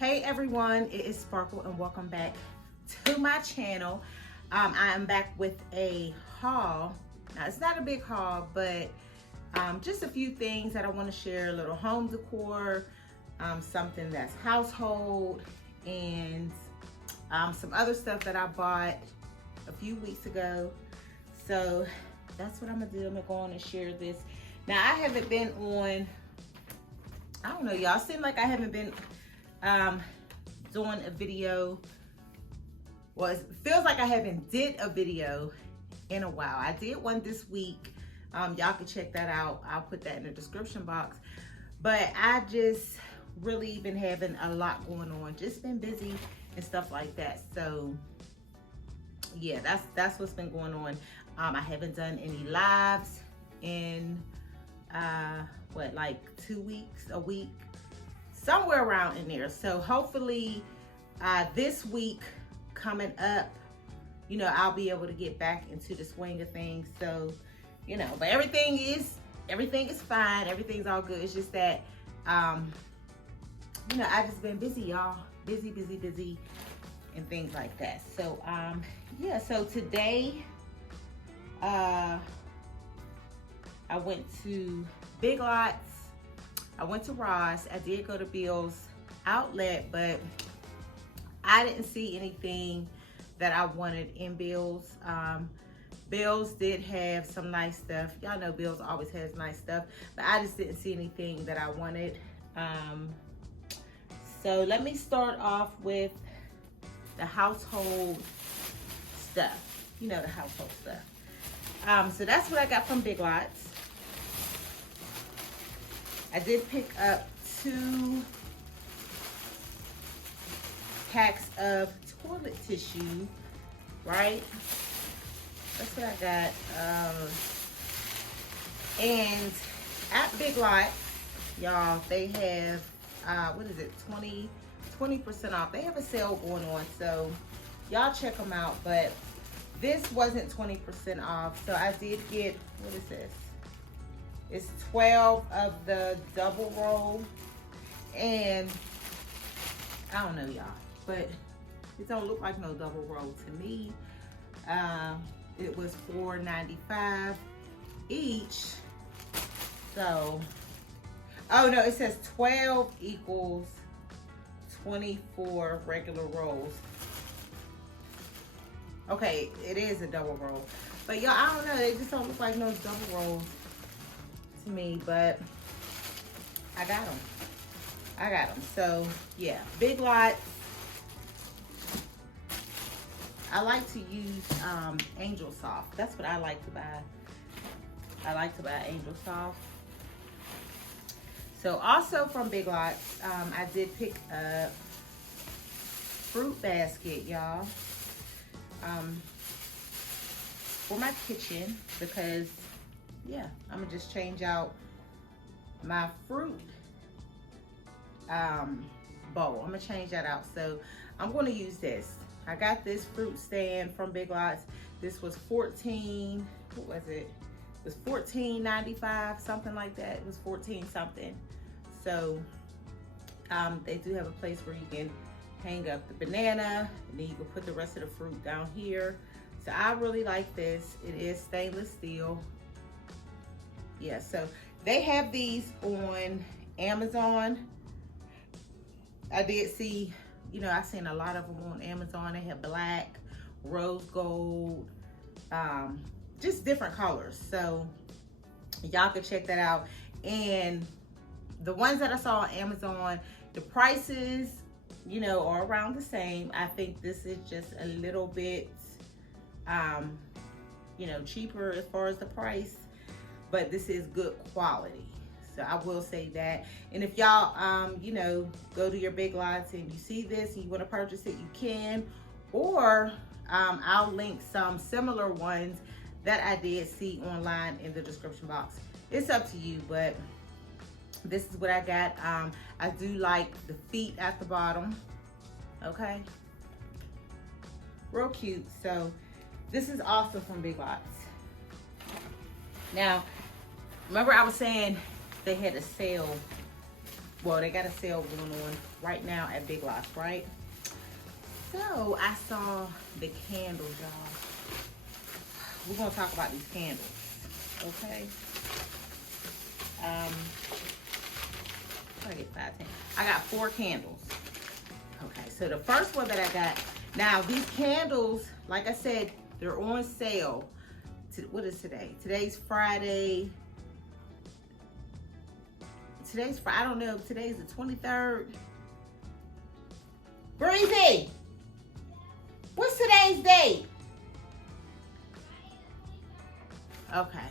Hey everyone, it is Sparkle and welcome back to my channel. I am back with a haul. Now it's not a big haul, but just a few things that I want to share. A little home decor, something that's household, and some other stuff that I bought a few weeks ago. So that's what I'm gonna do. I'm gonna go on and share this. Now I haven't been on, I don't know, y'all. Seem like I haven't been doing a video. Well, it feels like I haven't did a video in a while. I did one this week. Y'all can check that out. I'll put that in the description box. But I just really been having a lot going on. Just been busy and stuff like that. So yeah, that's what's been going on. I haven't done any lives in what, like 2 weeks, a week, somewhere around in there. So hopefully this week coming up, you know, I'll be able to get back into the swing of things. So, you know, but everything is fine. Everything's all good. It's just that, you know, I've just been busy, y'all. Busy and things like that. So, yeah, so today, I went to Big Lots. I went to Ross. I did go to Bill's Outlet, but I didn't see anything that I wanted in Bill's. Bill's did have some nice stuff. Y'all know Bill's always has nice stuff, but I just didn't see anything that I wanted. So let me start off with the household stuff. You know, the household stuff. So that's what I got from Big Lots. I did pick up 2 packs of toilet tissue, right? That's what I got. And at Big Lots, y'all, they have, what is it, 20% off. They have a sale going on, so y'all check them out. But this wasn't 20% off, so I did get, what is this? It's 12 of the double roll, and I don't know, y'all, but it don't look like no double roll to me. It was $4.95 each. So, oh no, it says 12 equals 24 regular rolls. Okay, it is a double roll, but y'all, I don't know, they just don't look like no double rolls to me, but I got them. So yeah, Big Lots. I like to use Angel Soft. That's what I like to buy. I like to buy Angel Soft. So also from Big Lots, I did pick up fruit basket, y'all, for my kitchen, because yeah, I'm gonna just change out my fruit bowl. I'm gonna change that out. So I'm gonna use this. I got this fruit stand from Big Lots. This was what was it? It was $14.95, something like that. It was 14 something. So they do have a place where you can hang up the banana, and then you can put the rest of the fruit down here. So I really like this. It is stainless steel. Yeah, so they have these on Amazon. I did see, you know, I've seen a lot of them on Amazon. They have black, rose gold, just different colors. So y'all can check that out. And the ones that I saw on Amazon, the prices, you know, are around the same. I think this is just a little bit, you know, cheaper as far as the price, but this is good quality. So I will say that. And if y'all, you know, go to your Big Lots and you see this and you want to purchase it, you can. Or I'll link some similar ones that I did see online in the description box. It's up to you, but this is what I got. I do like the feet at the bottom. Okay, real cute. So this is also from Big Lots. Now, remember I was saying they had a sale Well, they got a sale going on right now at Big Lots, right? So I saw the candles, y'all. We're gonna talk about these candles, okay? I get 5, 10. I got 4 candles. Okay, so the first one that I got, now these candles, like I said, they're on sale. What is today? Today's Friday. I don't know, today's the 23rd. Breezy, what's today's date? Okay,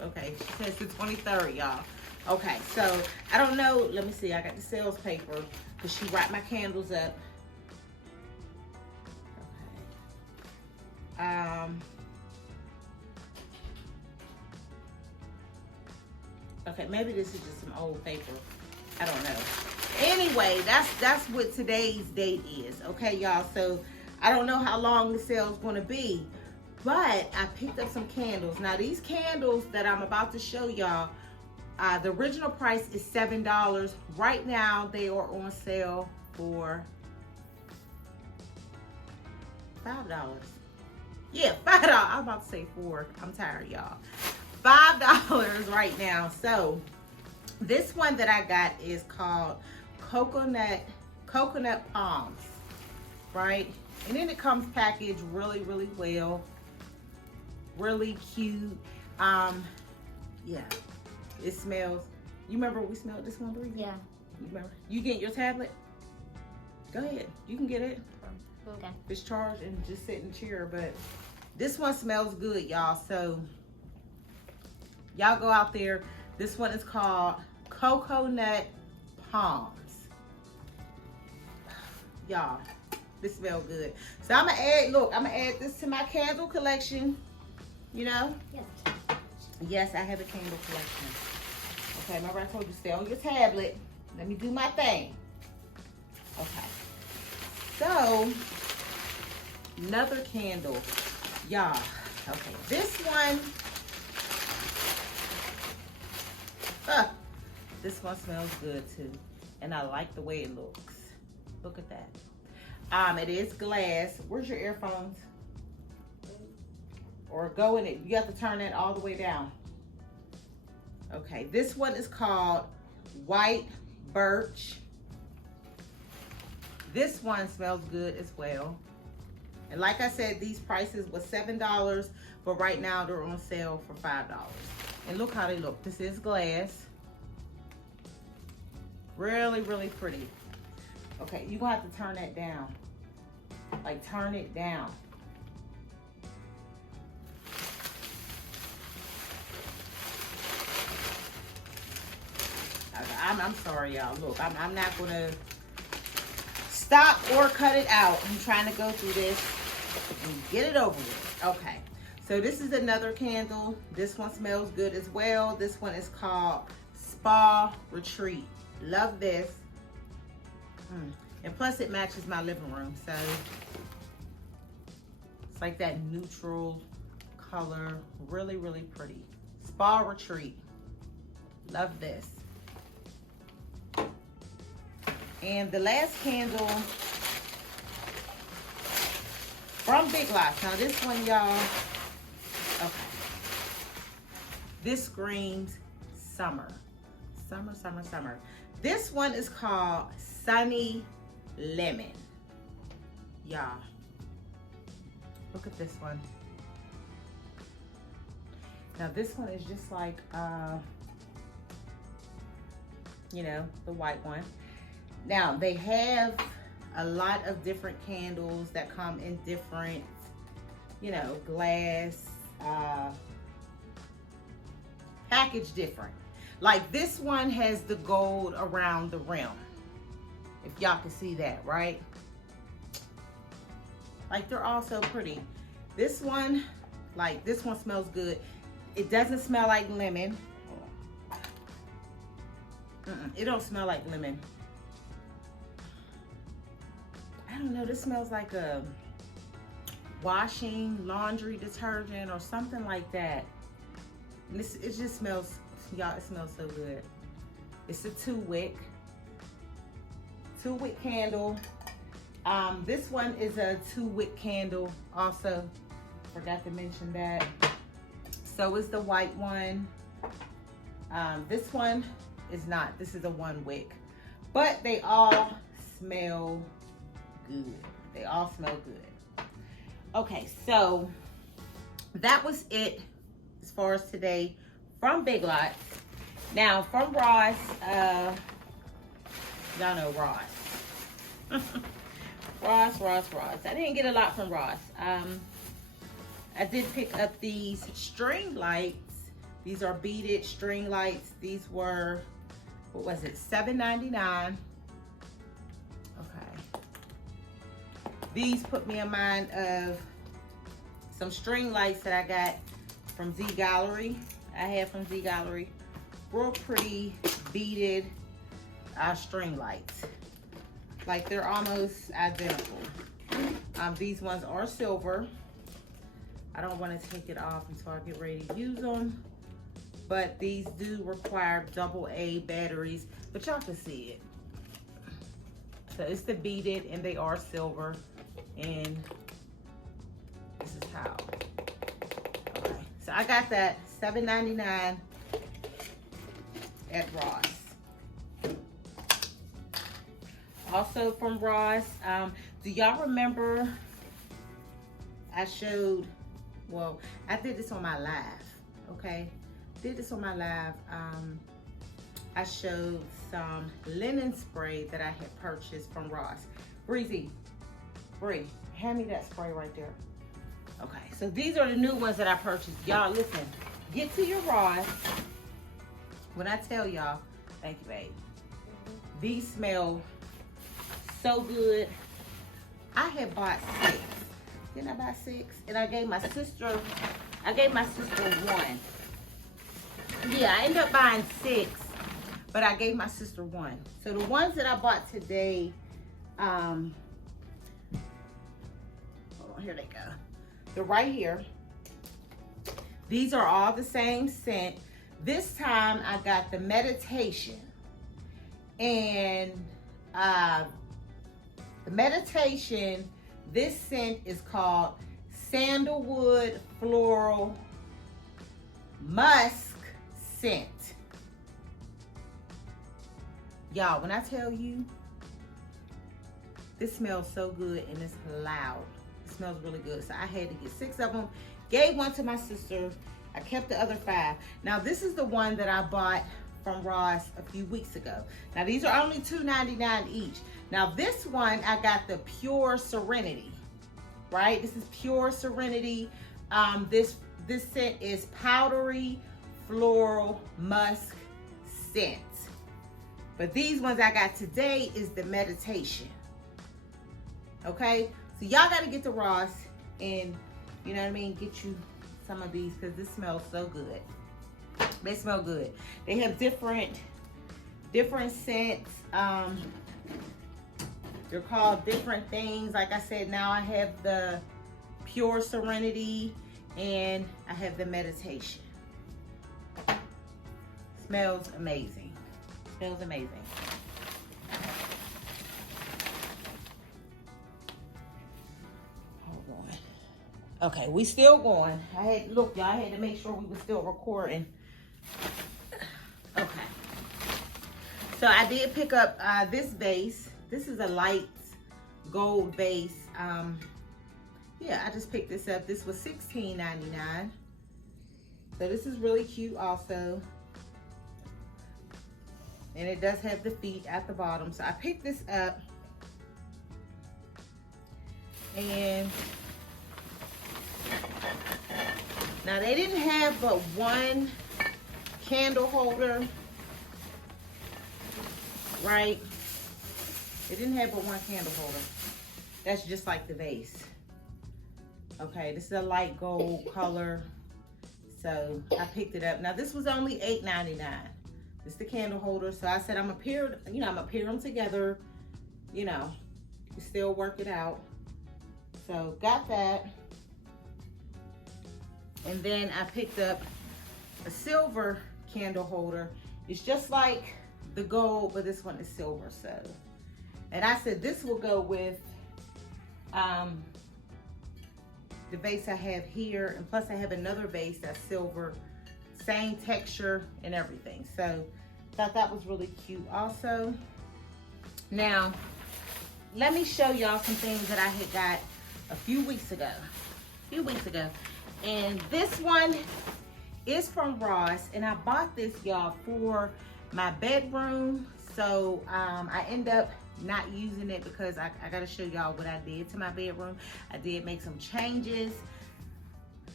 okay, it's the 23rd, y'all. Okay, so I don't know, let me see, I got the sales paper because she wrapped my candles up. Okay. Okay, maybe this is just some old paper. I don't know. Anyway, that's what today's date is. Okay, y'all. So I don't know how long the sale's gonna be, but I picked up some candles. Now these candles that I'm about to show y'all, the original price is $7. Right now they are on sale for $5. Yeah, $5. I was about to say 4. I'm tired, y'all. $5 right now. So this one that I got is called coconut palms, right? And then it comes packaged really, really well, really cute. Yeah, it smells. You remember we smelled this one, Bree? Yeah. You remember? You get your tablet? Go ahead, you can get it. Okay. It's charged and just sit and cheer, but this one smells good, y'all. So y'all go out there. This one is called Coconut Palms. Y'all, this smells good. So I'm gonna add this to my candle collection. You know? Yes. Yes, I have a candle collection. Okay, remember I told you stay on your tablet. Let me do my thing. Okay. So, another candle. Y'all, okay, this one, this one smells good too. And I like the way it looks. Look at that. It is glass. Where's your earphones? Or go in it. You have to turn it all the way down. Okay, this one is called White Birch. This one smells good as well. And like I said, these prices was $7, but right now they're on sale for $5. And look how they look. This is glass. Really, really pretty. Okay, you're gonna have to turn that down. Like, turn it down. I'm sorry, y'all. Look, I'm not gonna stop or cut it out. I'm trying to go through this and get it over with. Okay, so this is another candle. This one smells good as well. This one is called Spa Retreat. Love this. And plus it matches my living room, so it's like that neutral color. Really, really pretty. Spa Retreat. Love this. And the last candle from Big Lots. Now this one, y'all, okay. This screams summer. Summer, summer, summer. This one is called Sunny Lemon. Y'all, look at this one. Now this one is just like, you know, the white one. Now they have a lot of different candles that come in different, you know, glass, packaged different. Like this one has the gold around the rim. If y'all can see that, right? Like they're all so pretty. This one, like this one smells good. It doesn't smell like lemon. It don't smell like lemon. I don't know, this smells like a washing laundry detergent or something like that. And it just smells, y'all, it smells so good. It's a 2-wick candle. This one is a 2-wick candle also. Forgot to mention that. So is the white one. This one is not. This is a 1-wick. But they all smell good. They all smell good. Okay, so that was it as far as today from Big Lots. Now from Ross, y'all know Ross. Ross. I didn't get a lot from Ross. I did pick up these string lights. These are beaded string lights. These were, what was it, $7.99. Okay. These put me in mind of some string lights that I got from Z Gallery. I had from Z Gallery. Real pretty beaded string lights. Like they're almost identical. These ones are silver. I don't want to take it off until I get ready to use them. But these do require AA batteries, but y'all can see it. So it's the beaded and they are silver. And this is how. Okay. So I got that $7.99 at Ross. Also from Ross, do y'all remember I showed, well, I did this on my live, okay? Did this on my live. I showed some linen spray that I had purchased from Ross. Bree, hand me that spray right there. Okay, so these are the new ones that I purchased. Y'all, listen, get to your Ross. When I tell y'all, thank you, babe. These smell so good. I had bought 6. Didn't I buy 6? And I gave my sister one. Yeah, I ended up buying 6, but I gave my sister 1. So the ones that I bought today, hold on, here they go. They're right here. These are all the same scent. This time I got the Meditation. And the Meditation, this scent is called Sandalwood Floral Musk Scent. Y'all, when I tell you, this smells so good and it's loud. It smells really good. So I had to get 6 of them. Gave one to my sister. I kept the other 5. Now this is the one that I bought from Ross a few weeks ago. Now these are only $2.99 each. Now this one, I got the Pure Serenity, right? This is Pure Serenity. This scent is powdery floral musk scent. But these ones I got today is the Meditation. Okay, so y'all got to get to Ross and, you know what I mean, get you some of these because this smells so good. They smell good. They have different scents. They're called different things. Like I said, now I have the Pure Serenity and I have the Meditation. Smells amazing. Smells amazing. Hold on. Okay, we still going. Look, y'all, I had to make sure we were still recording. Okay. So I did pick up this vase. This is a light gold vase. Yeah, I just picked this up. This was $16.99. So this is really cute also. And it does have the feet at the bottom. So I picked this up. And now they didn't have but one candle holder, right? They didn't have but one candle holder. That's just like the vase. Okay, this is a light gold color. So I picked it up. Now this was only $8.99. It's the candle holder. So I said I'm gonna pair, I'm gonna pair them together, still work it out. So got that. And then I picked up a silver candle holder. It's just like the gold, but this one is silver. So, and I said this will go with the vase I have here, and plus I have another vase that's silver, same texture and everything. So thought that was really cute also. Now let me show y'all some things that I had got a few weeks ago. And this one is from Ross, and I bought this, y'all, for my bedroom. So I end up not using it because I gotta show y'all what I did to my bedroom. I did make some changes,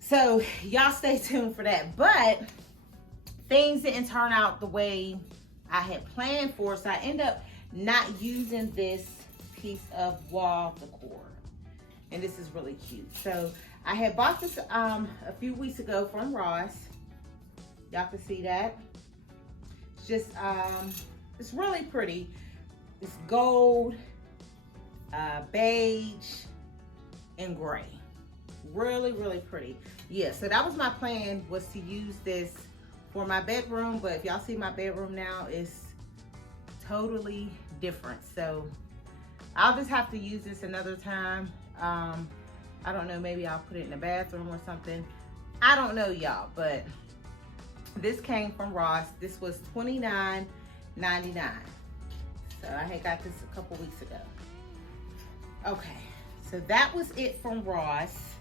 so y'all stay tuned for that. But things didn't turn out the way I had planned for, so I end up not using this piece of wall decor, and this is really cute. So I had bought this a few weeks ago from Ross. Y'all can see that. It's just it's really pretty. It's gold, beige, and gray. Really, really pretty. Yeah, so that was my plan, was to use this for my bedroom, but if y'all see my bedroom now, it's totally different. So I'll just have to use this another time. I don't know, maybe I'll put it in the bathroom or something. I don't know, y'all, but this came from Ross. This was $29.99. So I had got this a couple weeks ago. Okay, so that was it from Ross.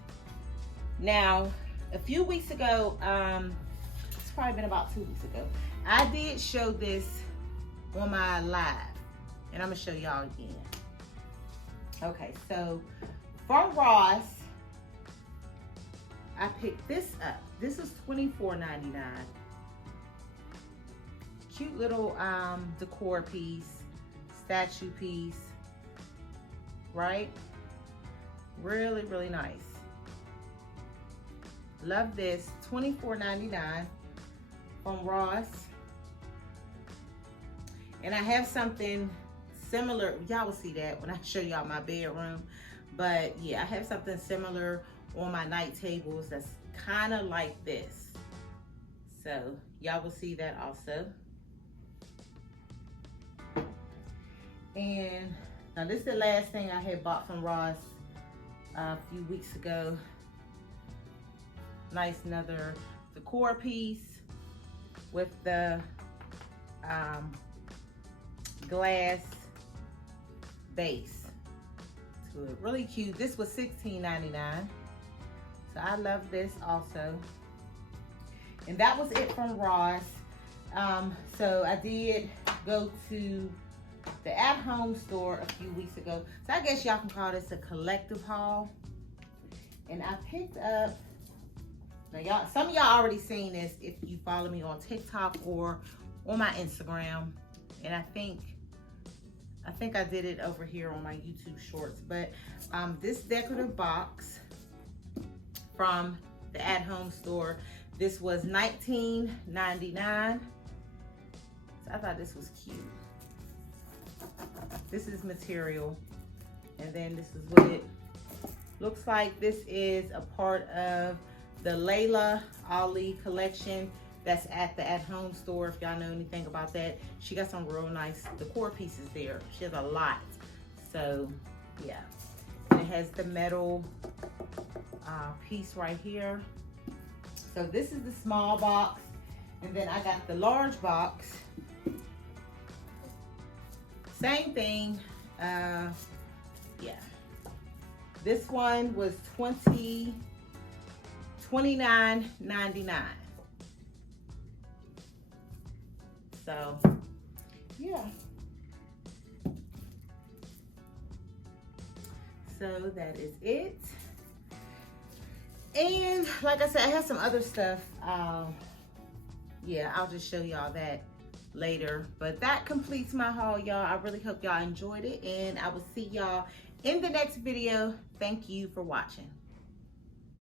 Now, a few weeks ago, it's probably been about 2 weeks ago, I did show this on my live, and I'm gonna show y'all again. Okay, so from Ross, I picked this up. This is $24.99. Cute little decor piece. Statue piece, right? Really, really nice. Love this. $24.99 from Ross. And I have something similar. Y'all will see that when I show y'all my bedroom. But yeah, I have something similar on my night tables that's kind of like this. So y'all will see that also. And now this is the last thing I had bought from Ross a few weeks ago. Nice another decor piece with the glass base to it. Really cute. This was $16.99. So I love this also. And that was it from Ross. So I did go to the at-home store a few weeks ago. So I guess y'all can call this a collective haul. And I picked up, now y'all, some of y'all already seen this if you follow me on TikTok or on my Instagram. And I think I did it over here on my YouTube shorts. But this decorative box from the at-home store, this was $19.99. So I thought this was cute. This is material, and then this is what it looks like. This is a part of the Layla Ali collection that's at the at-home store. If y'all know anything about that, she got some real nice decor pieces there. She has a lot. So yeah, and it has the metal piece right here. So this is the small box, and then I got the large box. Same thing, yeah. This one was $29.99. So, yeah. So that is it. And like I said, I have some other stuff. Yeah, I'll just show y'all that later. But that completes my haul, y'all. I really hope y'all enjoyed it, and I will see y'all in the next video. Thank you for watching.